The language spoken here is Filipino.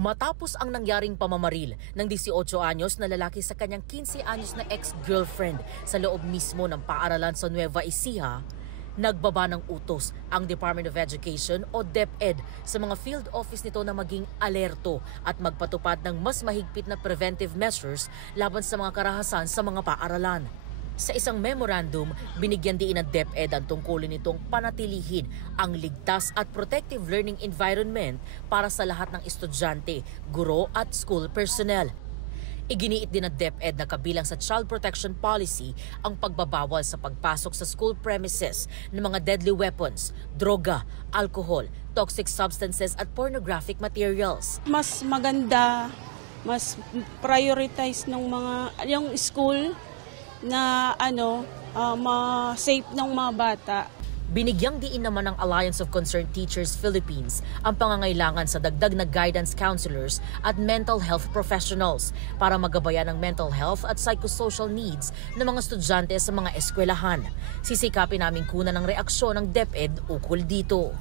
Matapos ang nangyaring pamamaril ng 18 anyos na lalaki sa kanyang 15 anyos na ex-girlfriend sa loob mismo ng paaralan sa Nueva Ecija, nagbaba ng utos ang Department of Education o DepEd sa mga field office nito na maging alerto at magpatupad ng mas mahigpit na preventive measures laban sa mga karahasan sa mga paaralan. Sa isang memorandum, binigyan din ng DepEd ang tungkulin nitong panatilihin ang ligtas at protective learning environment para sa lahat ng estudyante, guro at school personnel. Iginiit din ng DepEd na kabilang sa Child Protection Policy ang pagbabawal sa pagpasok sa school premises ng mga deadly weapons, droga, alcohol, toxic substances at pornographic materials. Mas maganda, mas prioritize ng mga yung school na safe ng mga bata. Binigyang diin naman ng Alliance of Concerned Teachers Philippines ang pangangailangan sa dagdag na guidance counselors at mental health professionals para magabayan ang mental health at psychosocial needs ng mga estudyante sa mga eskwelahan. Sisikapin namin kunan ng reaksyon ng DepEd ukol dito.